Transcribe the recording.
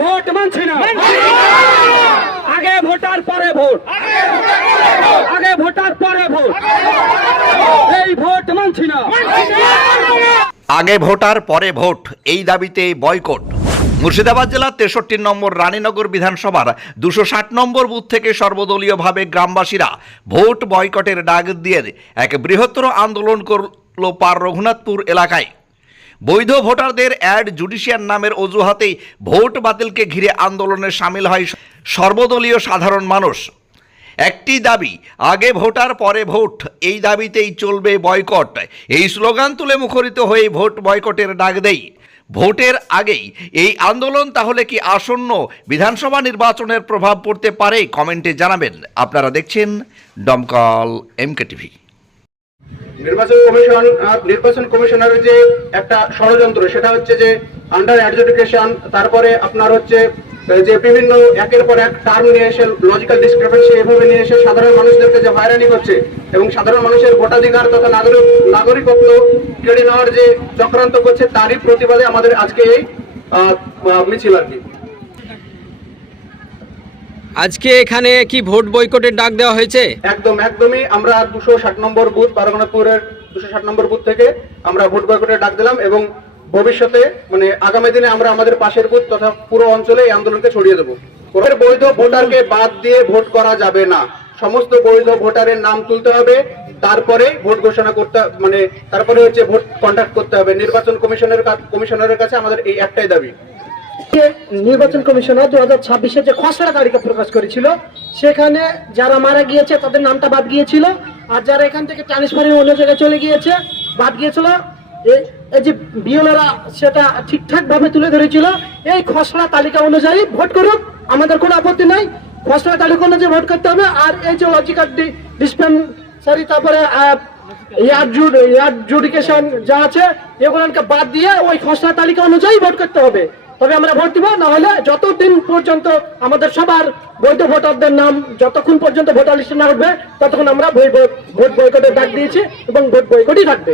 Vote মানছি না। আগে ভোটার পরে ভোট, আগে ভোটার পরে ভোট, এই ভোট মানছি না। আগে ভোটার পরে ভোট, এই দাবিতে বয়কট। মুর্শিদাবাদ জেলার 63 নম্বর রানীনগর বিধানসভার 260 নম্বর বুথ থেকে সর্বদলীয়ভাবে গ্রামবাসীরা ভোট বয়কটের ডাক দিয়ে এক বৃহত্তর আন্দোলন করল পার রঘুনাথপুর এলাকায়। বৈধ ভোটারদের অ্যাড জুডিশিয়াল নামের অজুহাতেই ভোট বাতিলকে ঘিরে আন্দোলনে সামিল হয় সর্বদলীয় সাধারণ মানুষ। একটি দাবি, আগে ভোটার পরে ভোট, এই দাবিতেই চলবে বয়কট। এই স্লোগান তুলে মুখরিত হয়ে ভোট বয়কটের ডাক দেয়। ভোটের আগেই এই আন্দোলন তাহলে কি আসন্ন বিধানসভা নির্বাচনের প্রভাব পড়তে পারে? কমেন্টে জানাবেন। আপনারা দেখছেন দমকল এমকে টিভি। নির্বাচন কমিশনারের যে একটা ষড়যন্ত্র, সেটা হচ্ছে যে আন্ডার অ্যাডজুডিকেশন, তারপরে আপনার হচ্ছে যে বিভিন্ন একের পর এক টার্ম নিয়ে এসে লজিক্যাল ডিসক্রিপেন্সি এভাবে নিয়ে এসে সাধারণ মানুষদেরকে যে হয়রানি করছে এবং সাধারণ মানুষের ভোটাধিকার তথা নাগরিকত্ব কেড়ে নেওয়ার যে চক্রান্ত করছে, তারই প্রতিবাদে আমাদের আজকে এই মিছিল আর কি। আজকে এখানে কি ভোট বয়কটের ডাক দেওয়া হয়েছে? একদমই আমরা 260 নম্বর বুথ, বারোগণাপুরের 260 নম্বর বুথ থেকে আমরা ভোট বয়কটের ডাক দিলাম এবং ভবিষ্যতে মানে আগামী দিনে আমরা আমাদের পাশের বুথ তথা পুরো অঞ্চলে এই আন্দোলনকে ছড়িয়ে দেবো। বৈধ ভোটারকে বাদ দিয়ে ভোট করা যাবে না। সমস্ত বৈধ ভোটারের নাম তুলতে হবে, তারপরে ভোট ঘোষণা করতে, মানে তারপরে হচ্ছে ভোট কন্ডাক্ট করতে হবে। নির্বাচন কমিশনারের কাছে আমাদের এই একটাই দাবি। নির্বাচন কমিশনার 2026-এ যে খসড়া তালিকা প্রকাশ করেছিল, সেখানে যারা মারা গিয়েছে তাদের নামটা বাদ গিয়েছিল, আর যারা এখান থেকে ট্রান্সফারে অন্য জায়গায় চলে গিয়েছে বাদ গিয়েছিল। এই যে বিএলওরা সেটা ঠিকঠাক ভাবে তুলে ধরেছিল। এই খসড়া তালিকা অনুযায়ী ভোট করুক, আমাদের কোনো আপত্তি নাই। খসড়া তালিকা অনুযায়ী ভোট করতে হবে। আর এই যে লজিক্যাল ডিসপেন্সারি, তারপরে জুডিকেশন যা আছে, এগুলোকে বাদ দিয়ে ওই খসড়া তালিকা অনুযায়ী ভোট করতে হবে। তবে আমরা ভোট দিব, না হলে যতদিন পর্যন্ত আমাদের সবার বৈধ ভোটারদের নাম যতক্ষণ পর্যন্ত ভোটার লিস্টে না উঠবে ততক্ষণ আমরা ভোট বয়কটের ডাক দিয়েছি এবং ভোট বয়কটই থাকবে।